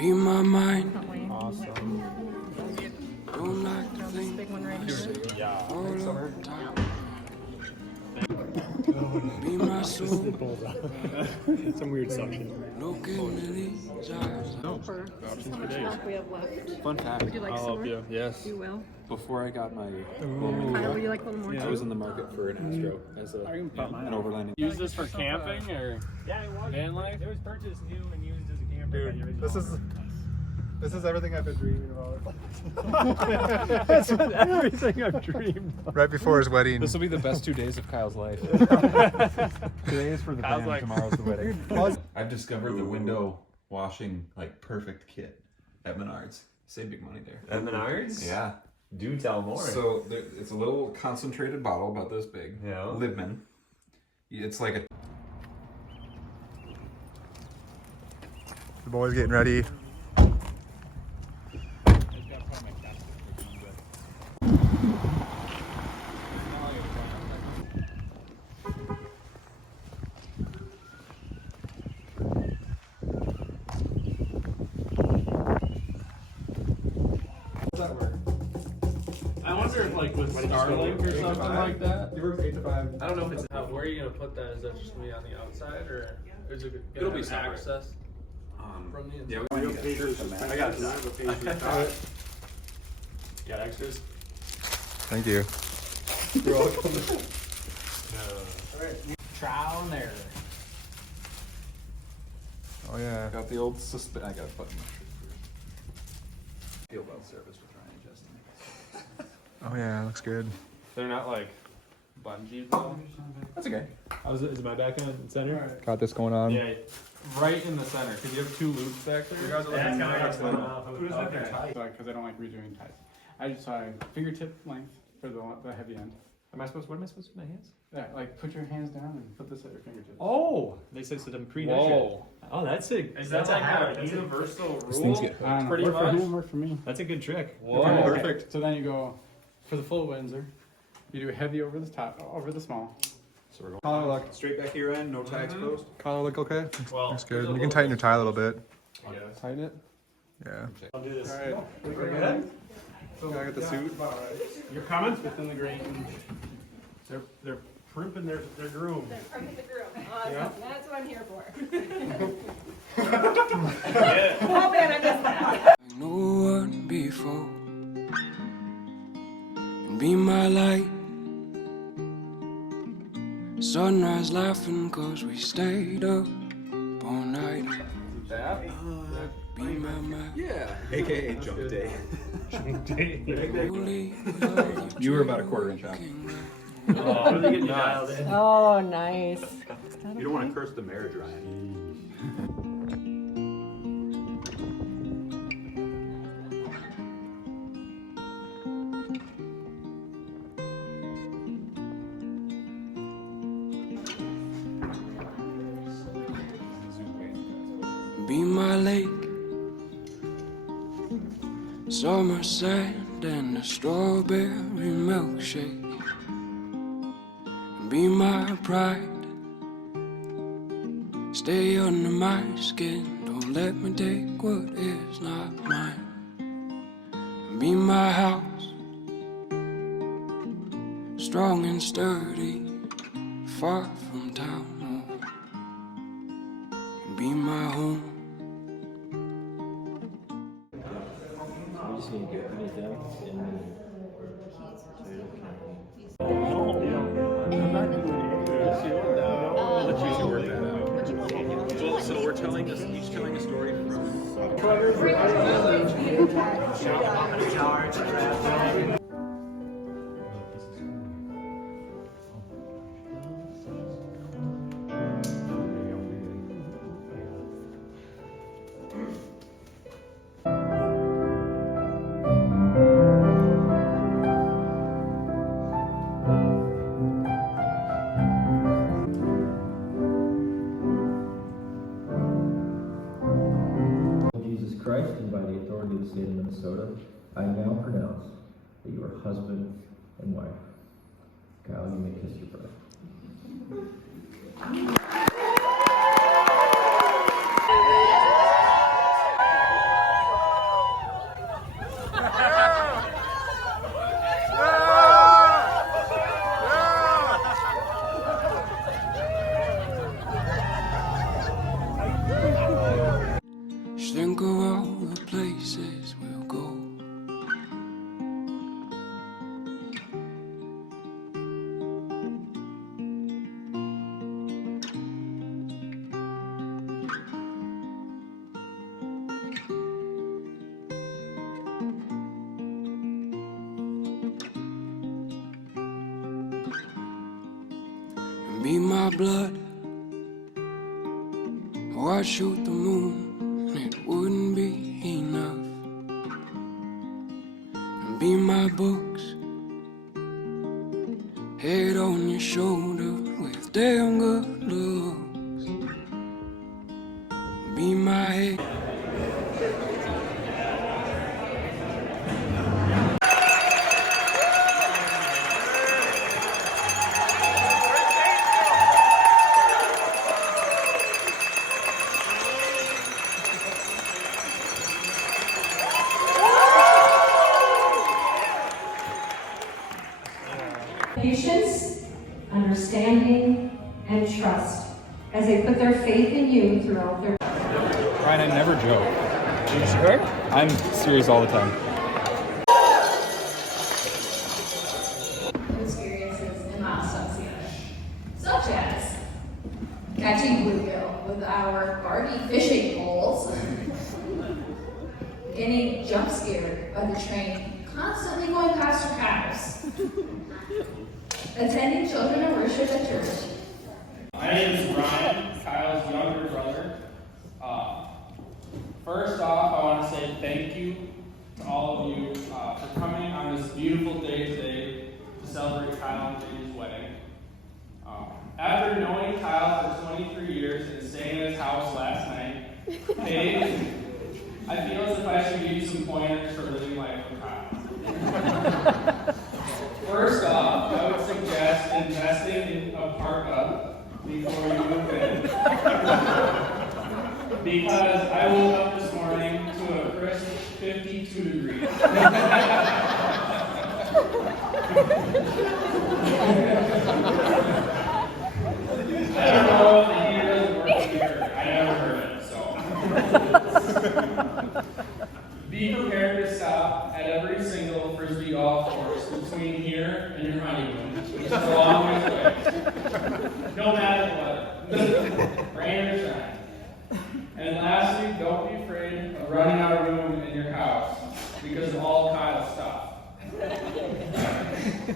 Be my mind. Awesome. Don't like to think Big one right here. Yeah. all the time. Be my soul. Some weird suction. Look into these eyes. No. This is how much stock we have left. Fun fact. Would you like I'll some help more? you. Yes. You will. Before I got my Kyle, would you like a little more? Yeah. I was in the market for an Astro as an overlanding. Use this for camping or van life? It was purchased new and used as a camper. Dude, this is everything I've been dreaming about. That's everything I've dreamed of. Right before his wedding. This will be the best 2 days of Kyle's life. Today is for the I was band, like- tomorrow's the wedding. I've discovered the window washing perfect kit at Menards. Save big money there. At Menards? Yeah. Do tell more. So it's a little concentrated bottle about this big. Yeah. Libman. It's like a. The boys getting ready. I wonder if like with Starlink or something like that. He works 8 to 5. I don't know if it's where are you gonna put that? Is that just gonna be on the outside or is it gonna It'll be have separate. access from the inside? Yeah, I got it. Got extras? Thank you. You're welcome. Trial and error. Oh yeah. got the old I got a button my shirt first. Feel well service for trying to adjust them. Oh yeah, looks good. They're not like bungee though. That's okay. Is my back on center? Got this going on. Yeah, right in the center. Cause you have two loops back there. That's kind of Because I don't like redoing ties. I just saw fingertip length for the heavy end. What am I supposed to do with my hands? Yeah, like put your hands down and put this at your fingertips. Oh! They say so. Pre Whoa. Oh, that's a. Is that like a universal rule? things get I don't know. Pretty Work for much. him, work for me. That's a good trick. Whoa. Okay. Perfect. So then you go for the full Windsor. You do heavy over the top, over the small. So we're going Collar look. straight back here end, no tie exposed. Collar look okay? Well, Looks good. You can tighten your tie a little bit. Tighten it. Yeah. I'll do this. Alright. I got the suit. Your comments within the grain. They're primping their groom. From the groom. Awesome. That's what I'm here for. Yeah. Oh man, I missed that. No one before. And be my light. Sunrise laughing cause we stayed up all night. Be my mind. Yeah. AKA jump day. Holy love, You were about a quarter-inch out. Oh, really getting dialed in. Oh, nice. You don't want to curse the marriage, Ryan. Be my lake, summer sand and a strawberry milkshake. Be my pride, stay under my skin, don't let me take what is not mine. Be my house, strong and sturdy, far from town. Be my home. So we're telling us, each telling a story from. Jesus Christ, and by the authority of the state of Minnesota, I now pronounce that you are husband and wife. Kyle, you may kiss your bride. be my blood. Oh, I'd shoot the moon and it wouldn't be enough. And be my books, head on your shoulder with damn good looks. Be my head. Patience, understanding, and trust as they put their faith in you throughout their Ryan, I never joke. Are you sure? I'm serious all the time. Experiences and milestones together, such as catching bluegill with our Barbie fishing poles, getting jump scared by the train constantly going past our house, attending children worship at church. My name is Ryan, Kyle's younger brother. First off, I want to say thank you to all of you for coming on this beautiful day today to celebrate Kyle and Paige's wedding. After knowing Kyle for 23 years and staying at his house last night, Paige, I feel as if I should give you some pointers for living life with Kyle. First off, I would suggest investing in a parka before you move in. Because I woke up this morning to a crisp 52 degrees. I don't know if the heater doesn't work here. I never heard it, so. Be prepared to stop at every single Frisbee golf course between here and your honeymoon, which is a long way away. No matter the weather, rain or shine. And lastly, don't be afraid of running out of room in your house because of all Kyle's stuff.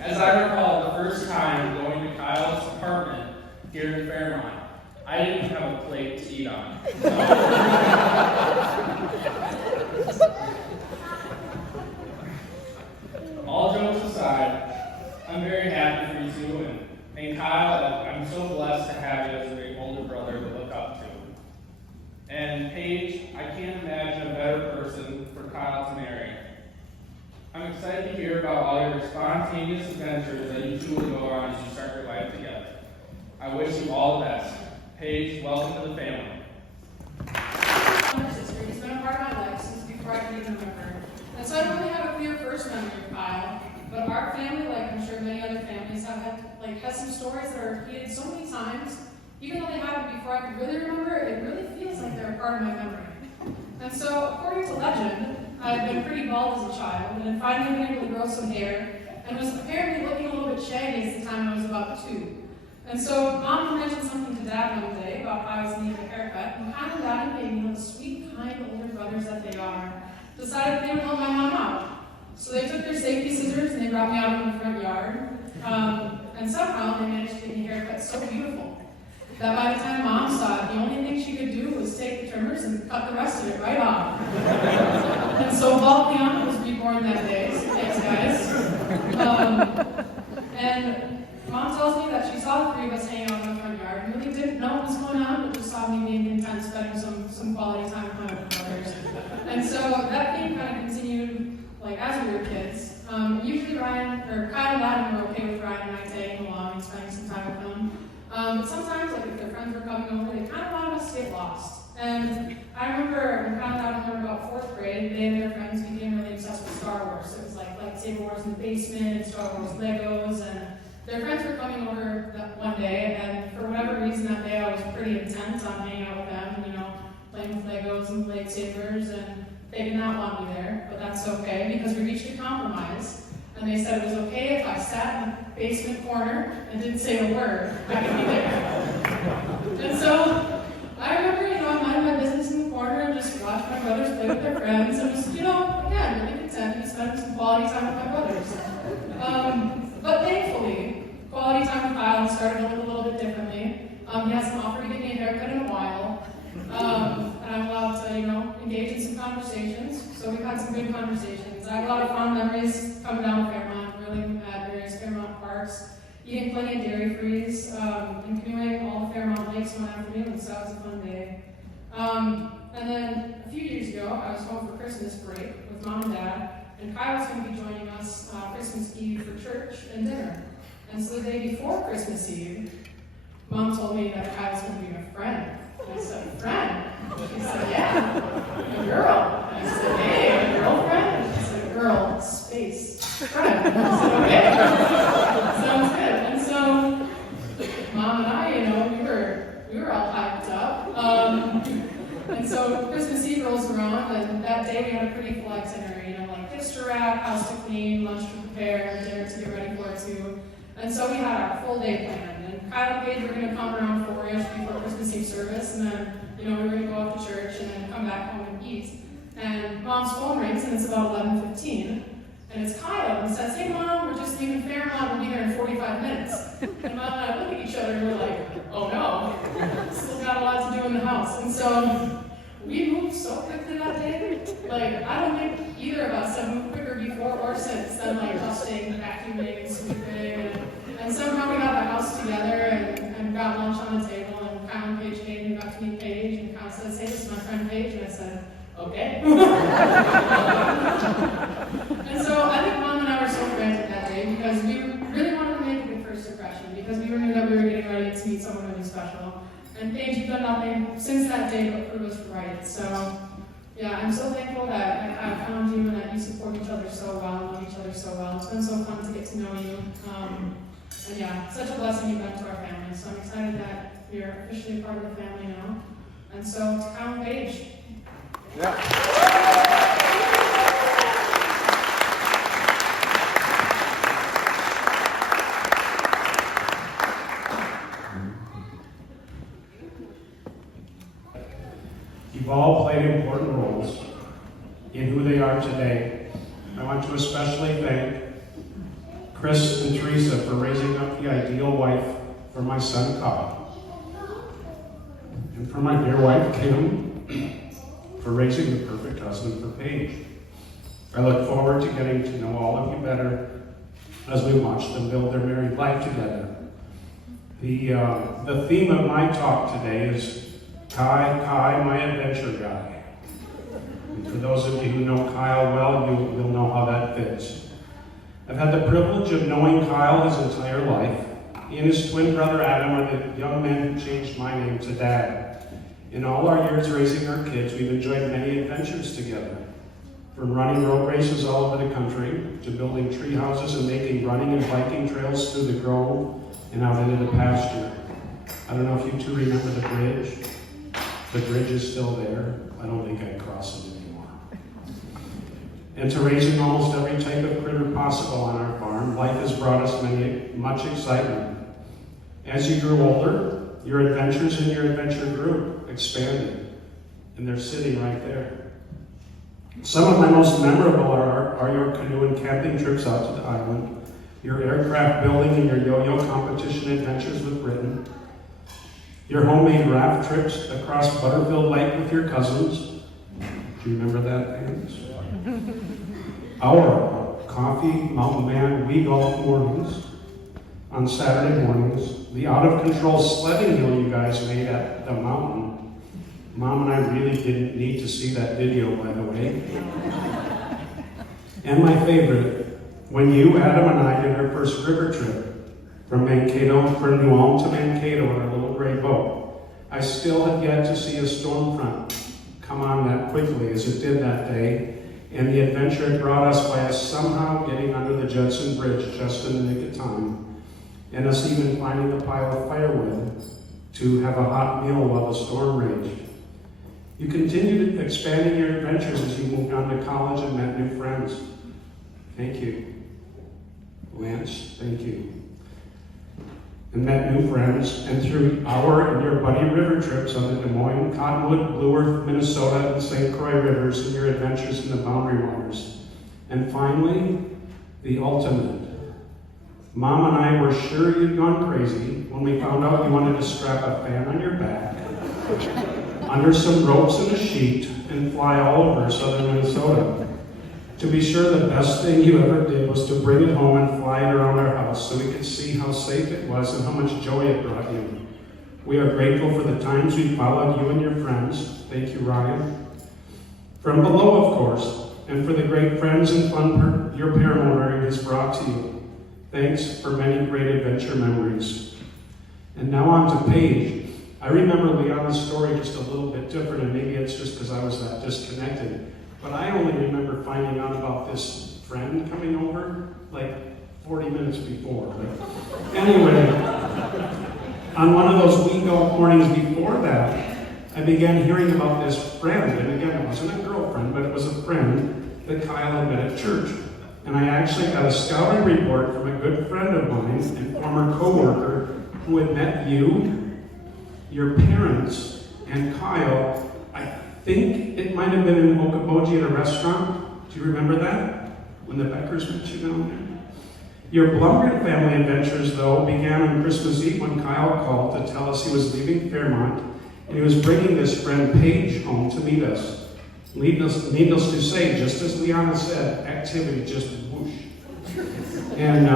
As I recall, the first time going to Kyle's apartment here in Fairmont, I didn't have a plate to eat on. All jokes aside, I'm very happy for you two, and Kyle, I'm so blessed to have you as a older brother to look up to. And Paige, I can't imagine a better person for Kyle to marry. I'm excited to hear about all your spontaneous adventures that you two will go on as you start your life together. I wish you all the best. Paige, welcome to the family. My sister, he's been a part of my life since before I can even remember. And so I don't really have a clear first memory of Kyle, but our family, like I'm sure many other families have had, has some stories that are repeated so many times, even though they happened before I could really remember, it really feels like they're a part of my memory. And so, according to legend, I've been pretty bald as a child, and then finally been able to grow some hair, and was apparently looking a little bit shaggy at the time I was about 2. And so, Mom mentioned something to Dad one day about Kyle's need a haircut, and Kyle and Dad, being the sweet, kind older brothers that they are, decided they would help my mom out. So they took their safety scissors and they brought me out in the front yard, and somehow they managed to get me a haircut so beautiful that by the time Mom saw it, the only thing she could do was take the trimmers and cut the rest of it right off. And so Volpion was reborn that day, so thanks guys. And Mom tells me that she saw the 3 of us hanging out in the front yard and really didn't know what was going on, but just saw me being intent, spending some quality time with my brothers. And so that theme kind of continued as we were kids. Usually Kyle and Adam were okay with Ryan and I tagging along and spending some time with them. But sometimes, if their friends were coming over, they kind of wanted us to get lost. And I remember when Kyle and Adam were about 4th grade, they and their friends became really obsessed with Star Wars. It was like lightsaber wars in the basement, and Star Wars Legos, and their friends were coming over that one day, and for whatever reason that day I was pretty intense on hanging out with them, playing with Legos and lightsabers, and they did not want me there, but that's okay, because we reached a compromise, and they said it was okay if I sat in the basement corner and didn't say a word, I could be there. And so, I remember, I minded my business in the corner and just watched my brothers play with their friends, and was, again, really content to spend some quality time with my brothers. But thankfully, quality time with Kyle started to look a little bit different He hasn't offered to give me a haircut in a while. And I'm allowed to, engage in some conversations. So we've had some good conversations. I have a lot of fond memories coming down to Fairmont, really at various Fairmont parks, eating plenty of dairy-frees, and canoeing all the Fairmont lakes one afternoon, so that was a fun day. And then a few years ago, I was home for Christmas break with Mom and Dad, and Kyle was going to be joining us Christmas Eve for church and dinner. And so the day before Christmas Eve, Mom told me that Kyle was going to be a friend. And I said, a friend? She said, yeah, a girl. And I said, hey, a girlfriend? And she said, girl, space, friend. I said, okay, sounds good. And so Mom and I, we were all hyped up. And so Christmas Eve rolls around, and that day we had a pretty full itinerary, like gifts to wrap, house to clean, lunch to prepare, dinner to get ready for too. And so we had our full day planned. And Kyle and Paige were going to come around 4-ish before Christmas Eve service, and then, we were going to go off to church and then come back home and eat. And Mom's phone rings, and it's about 11:15. And it's Kyle, and he says, hey Mom, we're just leaving Fairmont, we'll be there in 45 minutes. And Mom and I look at each other and we're like, oh no, still got a lot to do in the house. And so we moved so quickly that day. I don't think either of us have moved quicker before or since than dusting, vacuuming, sweeping. And somehow we got the house together and got lunch on the table, and Kyle and Paige came and got to meet Paige, and Kyle says, hey, this is my friend Paige, and I said, okay. And so I think Mom and I were so frantic that day because we really wanted to make a good first impression, because we knew that we were getting ready to meet someone really special. And Paige, you've done nothing since that day but prove us right. So yeah, I'm so thankful that I found you and that you support each other so well and love each other so well. It's been so fun to get to know you. And yeah, such a blessing you've been to our family. So I'm excited that you're officially a part of the family now. And so to Kyle and Paige. Yeah. You've all played important roles in who they are today. I want to especially thank Chris and Teresa for raising up the ideal wife for my son Kyle, and for my dear wife Kim for raising the perfect husband for Paige. I look forward to getting to know all of you better as we watch them build their married life together. The theme of my talk today is Kai, my adventure guy. And for those of you who know Kyle well, you'll know how that fits. I've had the privilege of knowing Kyle his entire life. He and his twin brother Adam are the young men who changed my name to Dad. In all our years raising our kids, we've enjoyed many adventures together. From running road races all over the country, to building tree houses and making running and biking trails through the grove and out into the pasture. I don't know if you two remember the bridge. The bridge is still there. I don't think I'd cross it anymore. And to raising almost every type of critter possible on our farm, life has brought us much excitement. As you grew older, your adventures in your adventure group expanded, and they're sitting right there. Some of my most memorable are your canoe and camping trips out to the island, your aircraft building and your yo-yo competition adventures with Britain, your homemade raft trips across Butterfield Lake with your cousins. Do you remember that, Paige? Our coffee, mountain man, wee golf mornings on Saturday mornings, the out-of-control sledding hill you guys made at the mountain. Mom and I really didn't need to see that video, by the way. And my favorite, when you, Adam, and I did our first river trip from New Ulm to Mankato in our little gray boat. I still have yet to see a storm front come on that quickly as it did that day, and the adventure it brought us by us somehow getting under the Judson Bridge just in the nick of time, and us even finding a pile of firewood to have a hot meal while the storm raged. You continued expanding your adventures as you moved on to college and met new friends. Thank you. Lance, thank you. And met new friends, and through our and your Buddy River trips on the Des Moines, Cottonwood, Blue Earth, Minnesota, and St. Croix rivers, and your adventures in the Boundary Waters. And finally, the ultimate, Mom and I were sure you'd gone crazy when we found out you wanted to strap a fan on your back, under some ropes and a sheet, and fly all over southern Minnesota. To be sure, the best thing you ever did was to bring it home and fly it around our house so we could see how safe it was and how much joy it brought you. We are grateful for the times we followed you and your friends. Thank you, Ryan. From below, of course, and for the great friends and fun your paramotoring has brought to you. Thanks for many great adventure memories. And now on to Paige. I remember Leanna's story just a little bit different, and maybe it's just because I was that disconnected. But I only remember finding out about this friend coming over like 40 minutes before. Anyway, on one of those week-old mornings before that, I began hearing about this friend. And again, it wasn't a girlfriend, but it was a friend that Kyle had met at church. And I actually got a scouting report from a good friend of mine and former co-worker who had met you, your parents, and Kyle. I think it might have been in Okoboji at a restaurant. Do you remember that? When the Beckers met you down there? Your Blomgren family adventures, though, began on Christmas Eve when Kyle called to tell us he was leaving Fairmont and he was bringing this friend Paige home to meet us. Needless to say, just as Liana said, activity just whoosh. And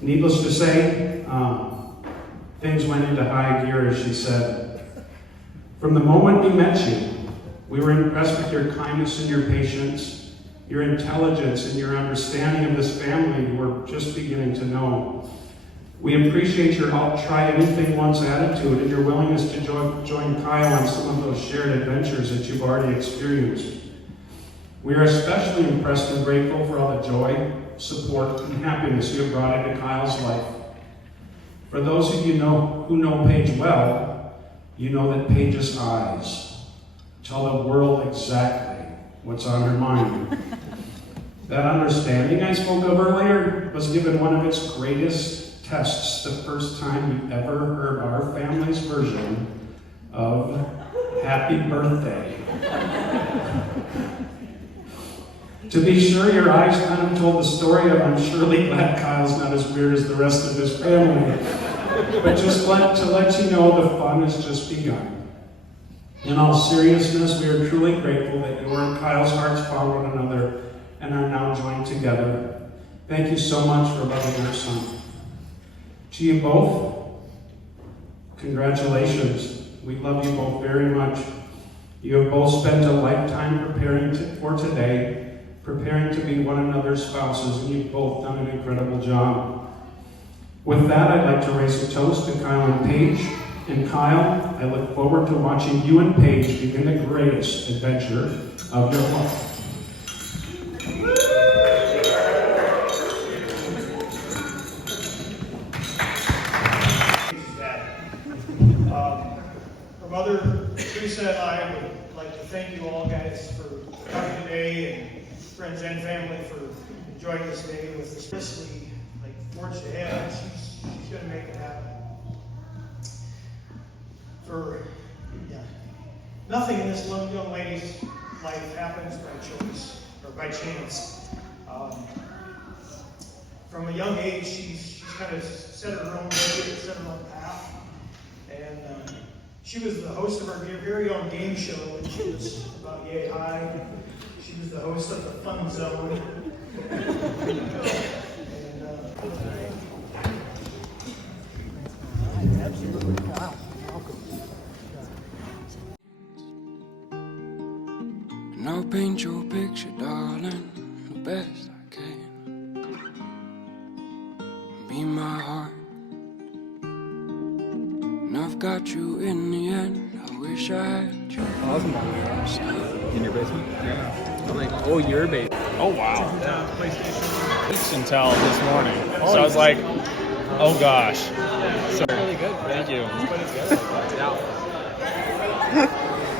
needless to say, things went into high gear, as she said. From the moment we met you, we were impressed with your kindness and your patience, your intelligence and your understanding of this family you were just beginning to know. We appreciate your I'll try anything once attitude and your willingness to join Kyle on some of those shared adventures that you've already experienced. We are especially impressed and grateful for all the joy, support, and happiness you have brought into Kyle's life. For those of you who know Paige well, you know that Paige's eyes tell the world exactly what's on her mind. That understanding I spoke of earlier was given one of its greatest tests the first time you ever heard our family's version of Happy Birthday. To be sure, your eyes kind of told the story of I'm surely glad Kyle's not as weird as the rest of his family. But just to let you know, the fun has just begun. In all seriousness, we are truly grateful that your and Kyle's hearts found one another and are now joined together. Thank you so much for loving our son. To you both, congratulations. We love you both very much. You have both spent a lifetime preparing for today, preparing to be one another's spouses, and you've both done an incredible job. With that, I'd like to raise a toast to Kyle and Paige. And Kyle, I look forward to watching you and Paige begin the greatest adventure of your life. Her mother, Teresa, and I would like to thank you all guys for coming today, and friends and family for enjoying this day with us. Especially, forged ahead. She's going to make it happen. Nothing in this young lady's life happens by choice or by chance. From a young age, she's kind of set her own way, set her own path. And she was the host of our very own game show when she was about yay high. She was the host of the Fun Zone. Absolutely. Wow. And I'll paint your picture, darling, the best I can. Be my heart. And I've got you in the end. I wish I had you. Awesome. In your basement? Yeah. I'm like, oh, your basement. Oh, wow. Weeks until this morning. So I was like, oh gosh. So really good. Thank you.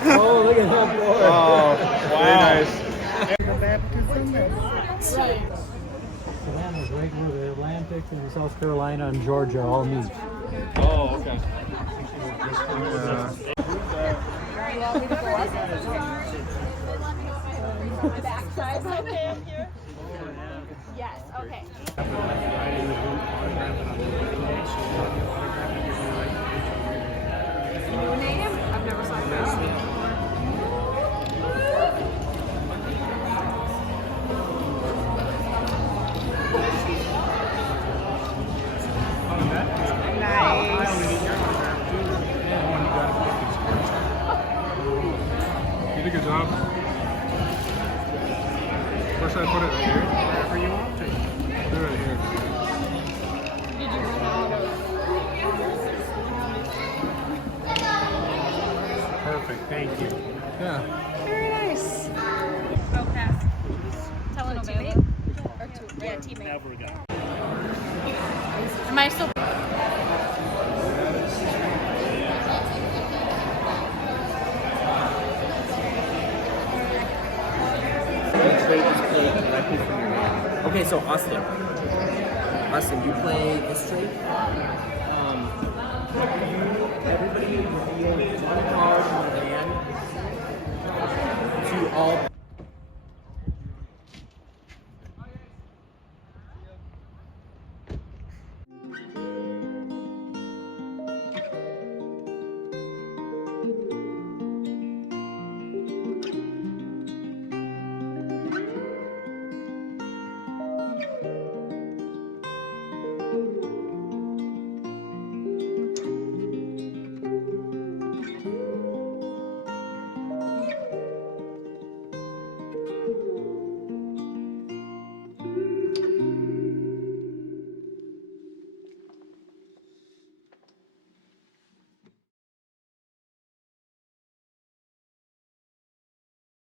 Oh, look at that boy. Oh, wow. Right. Savannah's right where the Atlantic and South Carolina and Georgia all meet. Oh, okay. Backside, okay, here. Yes, okay. You know a name? I've never saw him before. You did a good job. Where should I put it? Right here? Wherever you want to. Do it right here. Did you bring all those? Perfect, thank you. Yeah. Very nice. Go past. Telenovela. Or two. Yeah, teammate. Never got. Am I still? Okay, so Austin, you play history. Everybody reveal one college in the band to all.